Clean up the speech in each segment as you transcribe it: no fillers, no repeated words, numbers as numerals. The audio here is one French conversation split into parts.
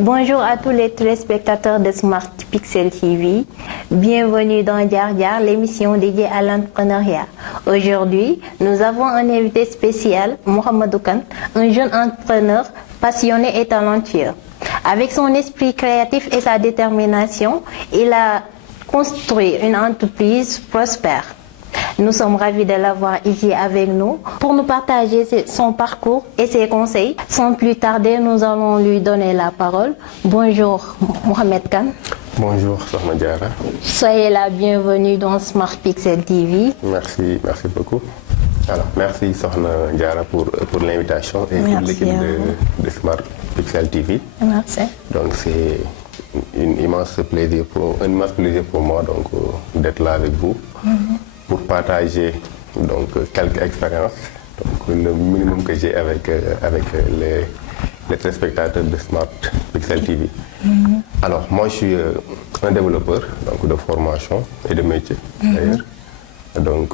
Bonjour à tous les téléspectateurs de Smart Pixel TV. Bienvenue dans Diar Diar, l'émission dédiée à l'entrepreneuriat. Aujourd'hui, nous avons un invité spécial, Mohamedou Kane, un jeune entrepreneur passionné et talentueux. Avec son esprit créatif et sa détermination, il a construit une entreprise prospère. Nous sommes ravis de l'avoir ici avec nous pour nous partager son parcours et ses conseils. Sans plus tarder, nous allons lui donner la parole. Bonjour Mohamed Kane. Bonjour Sohna Diarra. Soyez la bienvenue dans Smart Pixel TV. Merci beaucoup. Alors, merci Sohna Diarra pour l'invitation et pour l'équipe de Smart Pixel TV. Merci. Donc c'est un immense plaisir pour moi d'être là avec vous. Pour partager quelques expériences, le minimum que j'ai avec les téléspectateurs de Smart Pixel TV. Alors moi je suis un développeur de formation et de métier d'ailleurs. Donc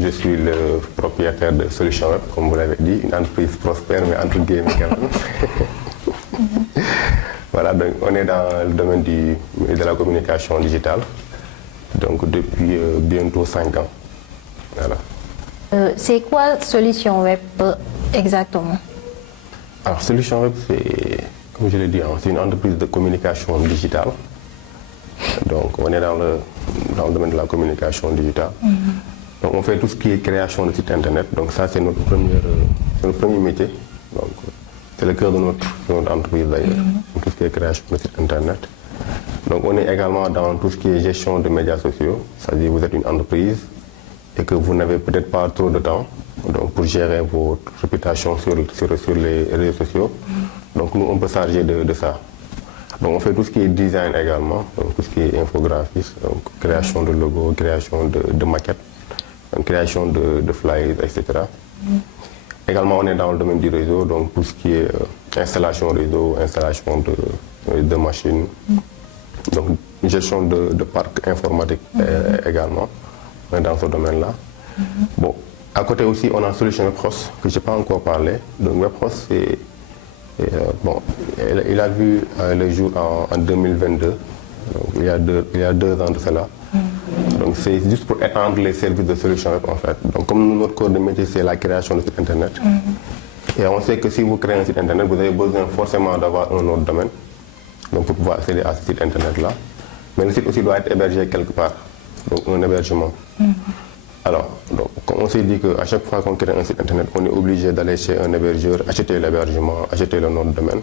je suis le propriétaire de Solution Web, comme vous l'avez dit, une entreprise prospère mais entre guillemets quand même. Voilà, donc on est dans le domaine de la communication digitale. Donc depuis bientôt 5 ans. Voilà. C'est quoi Solution Web exactement? Alors Solution Web, c'est, comme je l'ai dit, c'est une entreprise de communication digitale. Donc on est dans le domaine de la communication digitale. Donc on fait tout ce qui est création de site internet. Donc ça c'est notre premier métier. Donc c'est le cœur de notre entreprise d'ailleurs. Tout ce qui est création de site internet. Donc on est également dans tout ce qui est gestion de médias sociaux, c'est-à-dire que vous êtes une entreprise et que vous n'avez peut-être pas trop de temps pour gérer votre réputation sur les réseaux sociaux. Donc nous on peut s'arranger de ça. Donc on fait tout ce qui est design également, donc tout ce qui est infographie, donc création de logos, création de maquettes, donc création de flyers, etc. Également on est dans le domaine du réseau, donc tout ce qui est installation réseau, installation de machines. Donc gestion de parc informatique également dans ce domaine-là. Bon, à côté aussi on a Solution WebHost que je n'ai pas encore parlé. Donc WebHost c'est il a vu le jour en 2022, donc il y a 2 ans de cela. Donc c'est juste pour étendre les services de Solution Web en fait. Donc comme notre corps de métier c'est la création de site internet. Et on sait que si vous créez un site internet, vous avez besoin forcément d'avoir un autre domaine. Donc pour pouvoir accéder à ce site internet-là. Mais le site aussi doit être hébergé quelque part, donc un hébergement. Alors, on s'est dit qu'à chaque fois qu'on crée un site internet, on est obligé d'aller chez un hébergeur, acheter l'hébergement, acheter le nom de domaine.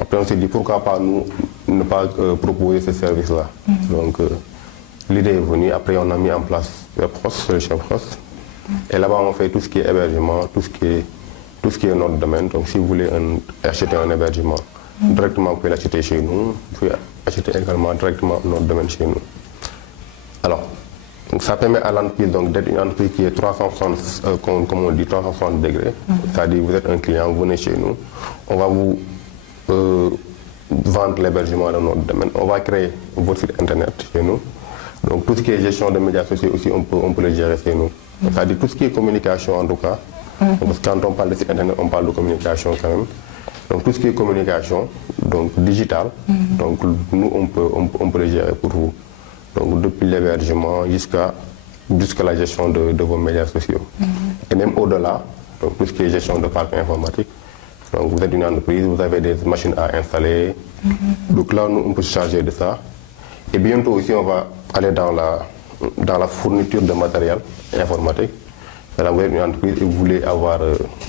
Après on s'est dit pourquoi pas nous ne pas proposer ce service-là. Donc l'idée est venue, après on a mis en place WebHost, Solution WebHost. Et là-bas on fait tout ce qui est hébergement, tout ce qui est notre domaine. Donc si vous voulez acheter un hébergement, directement vous pouvez l'acheter chez nous, vous pouvez acheter également directement notre domaine chez nous. Alors, donc ça permet à l'entreprise d'être une entreprise qui est 360, comme on dit, 360 degrés. C'est-à-dire vous êtes un client, vous venez chez nous, on va vous vendre l'hébergement dans notre domaine, on va créer votre site internet chez nous. Donc tout ce qui est gestion de médias sociaux aussi, on peut le gérer chez nous. C'est-à-dire tout ce qui est communication en tout cas, parce que quand on parle de site internet, on parle de communication quand même. Donc tout ce qui est communication, donc digital, donc nous on peut le gérer pour vous. Donc depuis l'hébergement jusqu'à la gestion de vos médias sociaux. Et même au-delà, donc tout ce qui est gestion de parc informatique. Donc vous êtes une entreprise, vous avez des machines à installer. Donc là nous on peut se charger de ça. Et bientôt aussi on va aller dans la fourniture de matériel informatique. Alors, vous êtes une entreprise et vous voulez avoir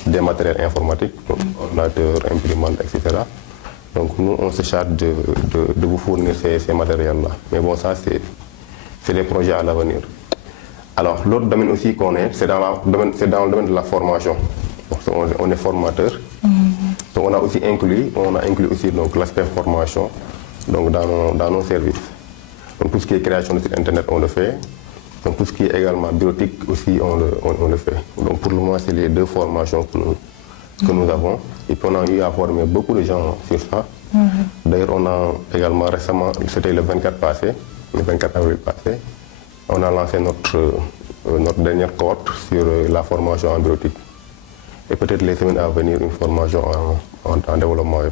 des matériels informatiques, donc ordinateurs, imprimantes, etc. Donc nous, on se charge de vous fournir ces matériels-là. Mais bon, ça, c'est des projets à l'avenir. Alors, l'autre domaine aussi qu'on est, c'est dans le domaine de la formation. Donc, on est formateur. Donc, on a inclus aussi l'aspect formation dans nos services. Donc, tout ce qui est création de site internet, on le fait. Donc tout ce qui est également bureautique aussi, on le fait. Donc pour le moment, c'est les deux formations que nous avons. Et puis on a eu à former beaucoup de gens sur ça. D'ailleurs, on a également récemment, c'était le 24 passé, le 24 avril passé, on a lancé notre dernière cohorte sur la formation en bureautique. Et peut-être les semaines à venir, une formation en développement web.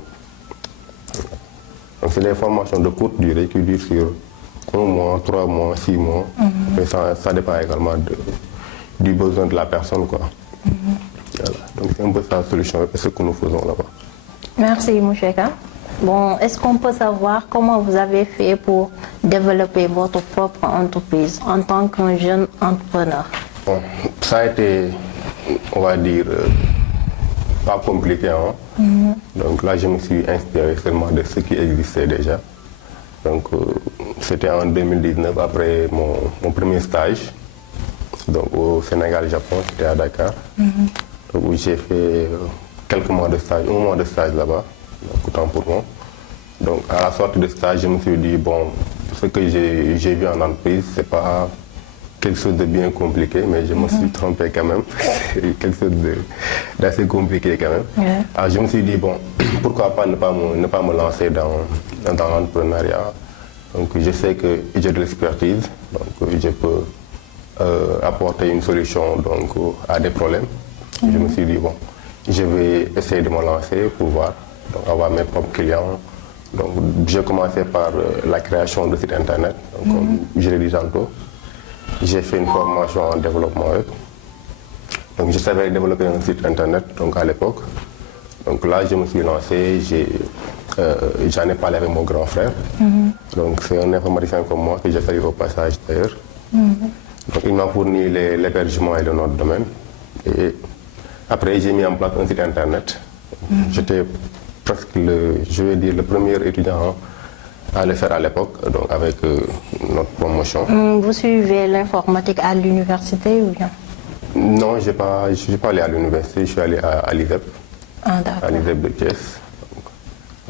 Donc c'est des formations de courte durée qui durent sur 1 mois, 3 mois, 6 mois. Mais ça dépend également du besoin de la personne, quoi. Voilà. Donc c'est un peu ça la solution web et ce que nous faisons là-bas. Merci, Moucheka. Bon, est-ce qu'on peut savoir comment vous avez fait pour développer votre propre entreprise en tant qu'un jeune entrepreneur? Bon, ça a été, on va dire, pas compliqué. Hein? Donc là, je me suis inspiré seulement de ce qui existait déjà. Donc c'était en 2019, après mon premier stage, donc au Sénégal, Japon, c'était à Dakar, donc, où j'ai fait quelques mois de stage, 1 mois de stage là-bas, donc autant pour moi. Donc à la sortie de stage, je me suis dit, bon, ce que j'ai vu en entreprise, c'est pas quelque chose de bien compliqué, mais je me suis trompé quand même. C'est quelque chose d'assez compliqué quand même. Ouais. Alors je me suis dit, bon, pourquoi pas ne pas me lancer dans l'entrepreneuriat. Donc je sais que j'ai de l'expertise, donc je peux apporter une solution donc, à des problèmes. Je me suis dit, bon, je vais essayer de me lancer pour voir, donc avoir mes propres clients. Donc j'ai commencé par la création de site internet, donc, comme je l'ai dit tantôt. J'ai fait une formation en développement web. Donc je savais développer un site internet donc à l'époque. Donc là je me suis lancé, j'en ai parlé avec mon grand frère. Donc c'est un informaticien comme moi que j'ai salue au passage d'ailleurs. Donc il m'a fourni l'hébergement et le nom de domaine. Et après j'ai mis en place un site internet. J'étais presque le premier étudiant à le faire à l'époque, donc avec notre promotion. Vous suivez l'informatique à l'université ou bien? Non, je ne suis pas allé à l'université, je suis allé à l'ISEP, Ah, d'accord. à l'ISEP de Thiès.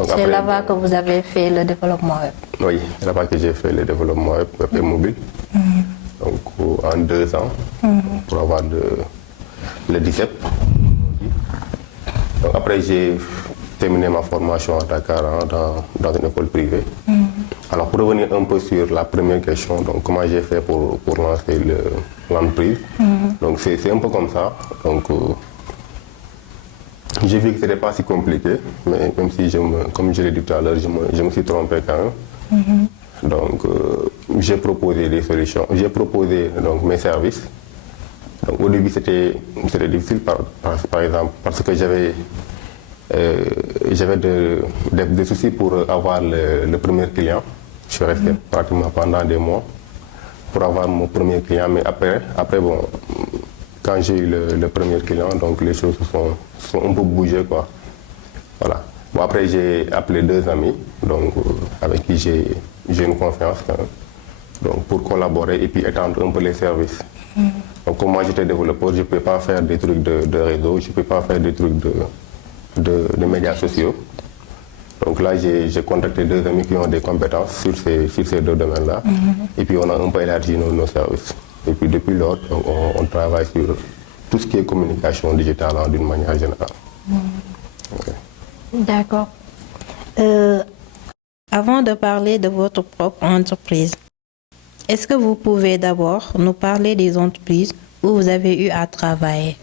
C'est là-bas que vous avez fait le développement web? Oui, c'est là-bas que j'ai fait le développement web et mobile. Donc en 2 ans, pour avoir le DICEP. Donc après j'ai terminé ma formation à Dakar dans une école privée. Alors pour revenir un peu sur la première question, donc comment j'ai fait pour lancer l'entreprise. Donc c'est un peu comme ça. Donc j'ai vu que ce n'était pas si compliqué, mais même si comme je l'ai dit tout à l'heure, je me suis trompé quand même. Donc j'ai proposé des solutions, j'ai proposé donc mes services. Donc, au début c'était difficile par exemple parce que j'avais des soucis pour avoir le premier client. Je suis resté pratiquement pendant des mois pour avoir mon premier client, mais après bon, quand j'ai eu le premier client, donc les choses sont un peu bougées, quoi. Voilà. Bon, après j'ai appelé 2 amis, donc avec qui j'ai une confiance quand même, donc pour collaborer et puis étendre un peu les services. Donc comme moi j'étais développeur, je ne peux pas faire des trucs de réseau, je ne peux pas faire des trucs de médias sociaux. Donc là, j'ai contacté 2 amis qui ont des compétences sur ces 2 domaines-là. Et puis on a un peu élargi nos services. Et puis depuis lors, on travaille sur tout ce qui est communication digitale d'une manière générale. Okay. D'accord. Avant de parler de votre propre entreprise, est-ce que vous pouvez d'abord nous parler des entreprises où vous avez eu à travailler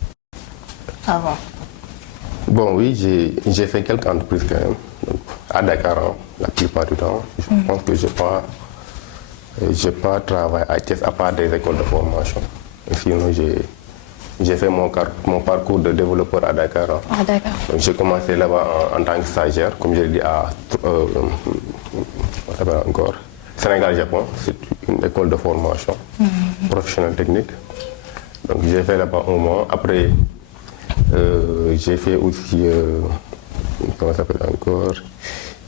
avant? Bon, oui, j'ai fait quelques entreprises quand même. Donc, à Dakar, la plupart du temps. Je pense que je n'ai pas travaillé à Thiès à part des écoles de formation. Et sinon, j'ai fait mon parcours de développeur à Dakar. À Dakar. J'ai commencé là-bas en tant que stagiaire, comme je l'ai dit, à encore Sénégal-Japon. C'est une école de formation professionnelle technique. Donc j'ai fait là-bas 1 mois. Après, j'ai fait aussi, comment ça s'appelle encore,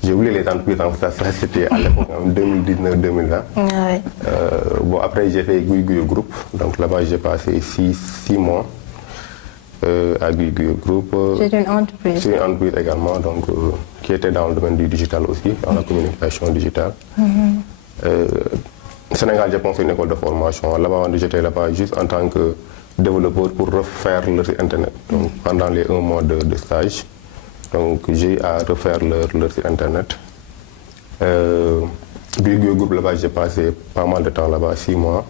j'ai oublié les entreprises en fait, ça c'était à l'époque en 2019-2020. Ouais. Bon, après j'ai fait Guy Group, donc là-bas j'ai passé 6 mois à Guy Group. C'est une entreprise. C'est une entreprise également, donc, qui était dans le domaine du digital aussi, dans la communication digitale. Sénégal, Japon, c'est une école de formation. Là-bas, j'étais là-bas juste en tant que développeur pour refaire leur site internet. Donc, pendant les 1 mois de stage, donc j'ai à refaire leur site internet. Bio Group, là-bas, j'ai passé pas mal de temps là-bas, 6 mois.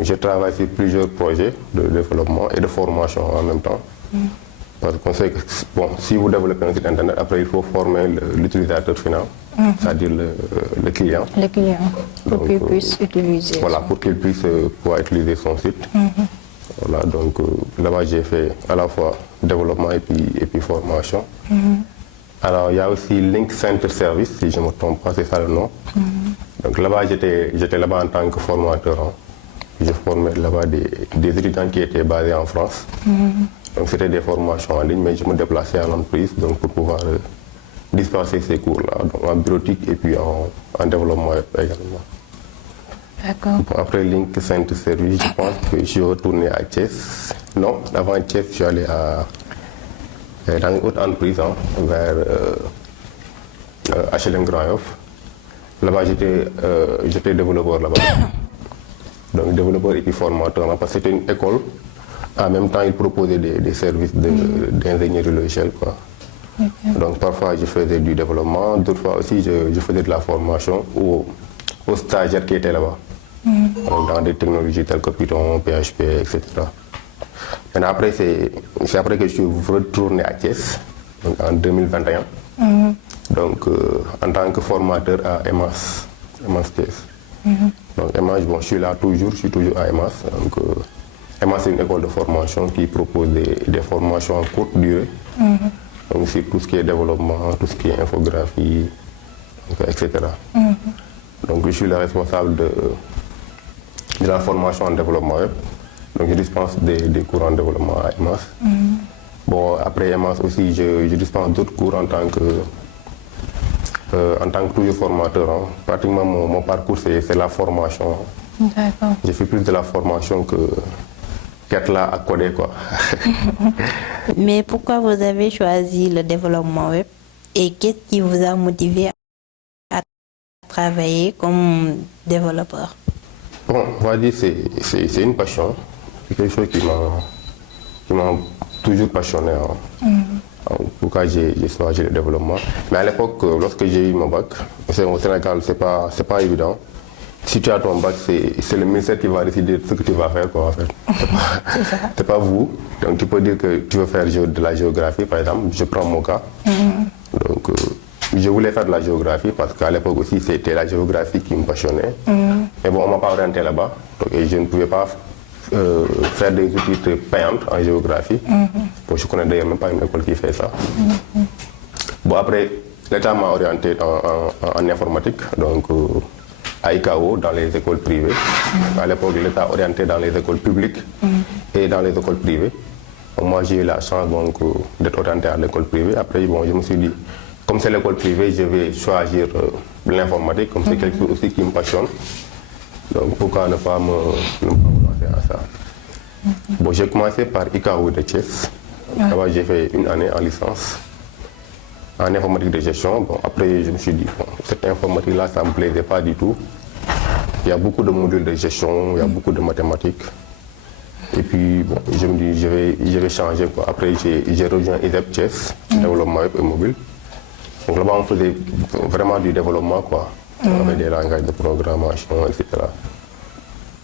J'ai travaillé sur plusieurs projets de développement et de formation en même temps. Parce qu'on sait que bon, si vous développez un site internet, après il faut former l'utilisateur final, c'est-à-dire le client. Le client, pour qu'il puisse utiliser. Voilà, pour qu'il puisse pouvoir utiliser son site. Voilà, donc là-bas j'ai fait à la fois développement et puis formation. Alors il y a aussi Link Center Service, si je ne me trompe pas, c'est ça le nom. Donc là-bas j'étais là-bas en tant que formateur. Hein. Je formais là-bas des étudiants qui étaient basés en France. Donc c'était des formations en ligne, mais je me déplaçais à l'entreprise donc pour pouvoir dispenser ces cours-là, donc en bureautique et puis en développement également. D'accord. Bon, après Link Center Service, je pense que je suis retourné à Thiès. Non, avant Thiès, je suis allé dans une autre entreprise, hein, vers HLM Grand Yoff. Là-bas, j'étais développeur là-bas. Donc développeur et puis formateur, hein, parce que c'était une école. En même temps, ils proposaient des services d'ingénierie logicielle, quoi. Donc parfois, je faisais du développement, d'autres fois aussi, je faisais de la formation aux stagiaires qui étaient là-bas. Dans des technologies telles que Python, PHP, etc. Et après, c'est après que je suis retourné à Thiès, donc en 2021. Donc en tant que formateur à EMAS Thiès. Donc EMAS, bon, je suis là toujours, je suis toujours à EMAS. Donc EMAS, c'est une école de formation qui propose des formations en courte durée. Donc c'est tout ce qui est développement, tout ce qui est infographie, etc. Donc je suis le responsable de la formation en développement web. Donc je dispense des cours en développement à EMAS. Bon, après EMAS aussi, je dispense d'autres cours en tant que toujours formateur. Hein. Pratiquement mon parcours, c'est la formation. D'accord. J'ai fait plus de la formation qu'être là à coder, quoi. Mais pourquoi vous avez choisi le développement web et qu'est-ce qui vous a motivé à travailler comme développeur? Bon, on va dire que c'est une passion. C'est quelque chose qui m'a toujours passionné. Hein. Pourquoi j'ai choisi le développement. Mais à l'époque, lorsque j'ai eu mon bac, au Sénégal, c'est pas évident. Si tu as ton bac, c'est le ministère qui va décider de ce que tu vas faire, quoi, en fait. C'est pas vous. Donc tu peux dire que tu veux faire de la géographie, par exemple. Je prends mon cas. Donc je voulais faire de la géographie parce qu'à l'époque aussi, c'était la géographie qui me passionnait. Mais bon, on ne m'a pas orienté là-bas. Et je ne pouvais pas faire des études payantes en géographie. Bon, je connais d'ailleurs même pas une école qui fait ça. Bon, après, l'État m'a orienté en informatique. Donc à ICAO, dans les écoles privées. À l'époque, l'État orienté dans les écoles publiques et dans les écoles privées. Donc, moi, j'ai eu la chance d'être orienté à l'école privée. Après, bon, je me suis dit, comme c'est l'école privée, je vais choisir l'informatique, comme c'est quelque chose aussi qui me passionne. Donc, pourquoi ne pas me lancer à ça. Bon, j'ai commencé par ICAO de Thiès. Là-bas, j'ai fait une année en licence en informatique de gestion. Bon, après, je me suis dit, bon, cette informatique-là, ça ne me plaisait pas du tout. Il y a beaucoup de modules de gestion, il y a beaucoup de mathématiques. Et puis, bon, je me dis, je vais changer, quoi. Après, j'ai rejoint ISEP Thiès, développement web et mobile. Donc là-bas, on faisait vraiment du développement, quoi. On avait des langages de programmation, etc.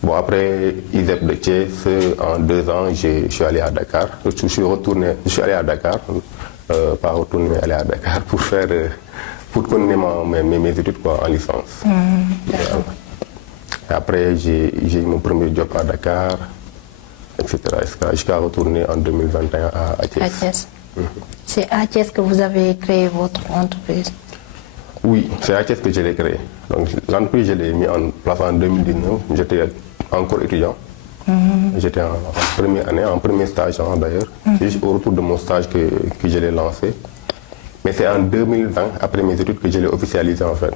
Bon, après ISEP de Thiès, en 2 ans, je suis allé à Dakar. Je suis allé à Dakar. Pas retourner, mais aller à Dakar pour continuer mes études, quoi, en licence. Et après, j'ai eu mon premier job à Dakar, etc. Jusqu'à retourner en 2021 à Thiès. À Thiès. C'est à Thiès que vous avez créé votre entreprise? Oui, c'est à Thiès que je l'ai créé. Donc l'entreprise, je l'ai mis en place en 2019. J'étais encore étudiant. J'étais en première année, en premier stage, hein, d'ailleurs. C'est juste au retour de mon stage que je l'ai lancé. Mais c'est en 2020, après mes études, que je l'ai officialisé, en fait.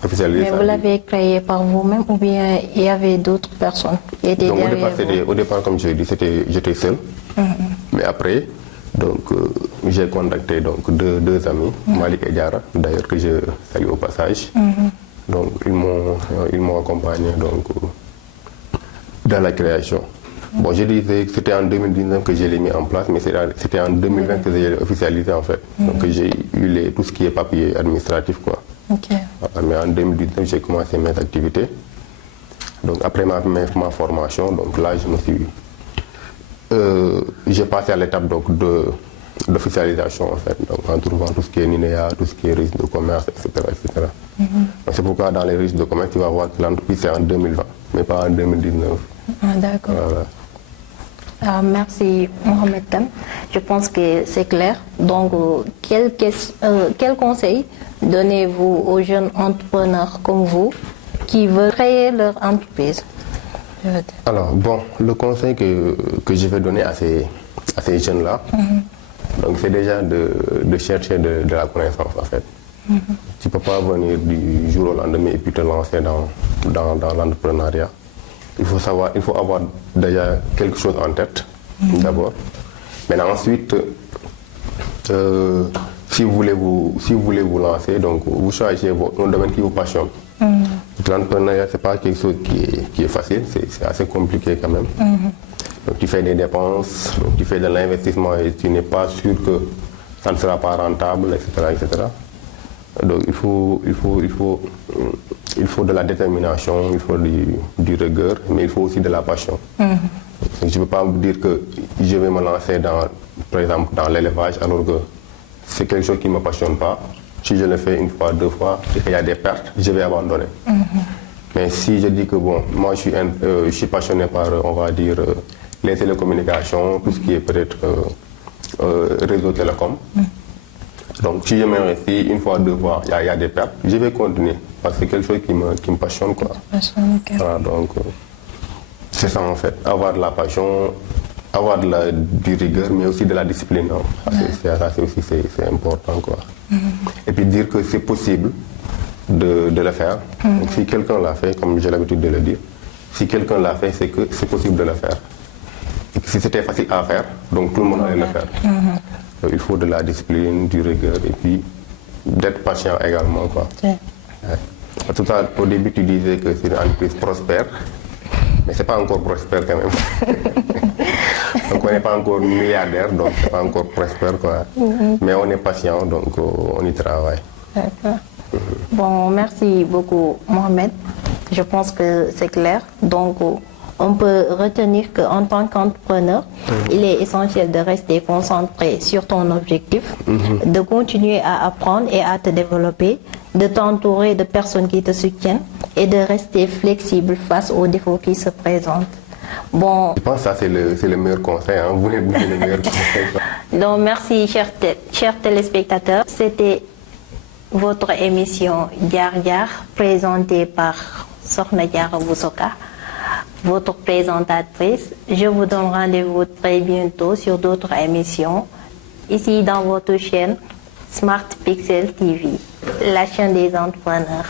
Mais vous l'avez créé par vous-même ou bien il y avait d'autres personnes qui étaient donc, derrière au départ, comme je l'ai dit, j'étais seul. Mais après, donc, j'ai contacté donc, deux amis, Malik et Diara, d'ailleurs que je salue au passage. Donc ils m'ont accompagné donc, dans la création. Bon, je disais que c'était en 2019 que je l'ai mis en place, mais c'était en 2020 que je l'ai officialisé en fait. Donc j'ai eu tout ce qui est papier administratif quoi. Okay. Mais en 2019, j'ai commencé mes activités. Donc après ma formation, donc là j'ai passé à l'étape d'officialisation en fait, donc en trouvant tout ce qui est NINEA, tout ce qui est registre de commerce, etc. etc. C'est pourquoi dans les registres de commerce, tu vas voir que l'entreprise c'est en 2020, mais pas en 2019. Ah, d'accord. Voilà. Alors, merci Mohamed Kane. Je pense que c'est clair. Donc, quel conseil donnez-vous aux jeunes entrepreneurs comme vous qui veulent créer leur entreprise? Alors, bon, le conseil que je vais donner à ces jeunes-là, donc c'est déjà de chercher de la connaissance en fait. Tu ne peux pas venir du jour au lendemain et puis te lancer dans l'entrepreneuriat. Il faut avoir déjà quelque chose en tête, d'abord. Maintenant, ensuite, si vous voulez vous lancer, donc vous choisissez un domaine qui vous passionne. L'entrepreneuriat, ce n'est pas quelque chose qui est facile, c'est assez compliqué quand même. Donc tu fais des dépenses, donc tu fais de l'investissement et tu n'es pas sûr que ça ne sera pas rentable, etc. etc. Donc il faut de la détermination, il faut du rigueur, mais il faut aussi de la passion. Donc, je ne peux pas vous dire que je vais me lancer par exemple dans l'élevage alors que c'est quelque chose qui ne me passionne pas. Si je le fais une fois, deux fois, et qu'il y a des pertes, je vais abandonner. Mais si je dis que bon, moi je suis passionné par, on va dire, les télécommunications, tout ce qui est peut-être réseau télécom. Donc si je m'investis une fois, deux fois, il y a des pertes, je vais continuer parce que c'est quelque chose qui me passionne quoi. Voilà, donc c'est ça en fait, avoir de la passion, avoir du rigueur, mais aussi de la discipline. Ça c'est important quoi. Et puis dire que c'est possible de le faire. Donc, si quelqu'un l'a fait, comme j'ai l'habitude de le dire, si quelqu'un l'a fait, c'est que c'est possible de le faire. Et que si c'était facile à faire, donc tout le monde allait le faire. Donc, il faut de la discipline, du rigueur et puis d'être patient également. Quoi. Tout à l'heure, au début, tu disais que c'est une entreprise prospère, mais ce n'est pas encore prospère quand même. Donc on n'est pas encore milliardaire, donc ce n'est pas encore prospère. Quoi. Mais on est patient, donc on y travaille. D'accord. Bon, merci beaucoup Mohamed. Je pense que c'est clair. Donc on peut retenir qu'en tant qu'entrepreneur, il est essentiel de rester concentré sur ton objectif, de continuer à apprendre et à te développer, de t'entourer de personnes qui te soutiennent et de rester flexible face aux défauts qui se présentent. Bon. Je pense que ça c'est le meilleur conseil, hein. Vous êtes le meilleur conseil. Donc merci chers téléspectateurs. C'était votre émission Diar Diar présentée par Sokhna Diarra Bousoka, votre présentatrice. Je vous donne rendez-vous très bientôt sur d'autres émissions, ici dans votre chaîne Smart Pixel TV, la chaîne des entrepreneurs.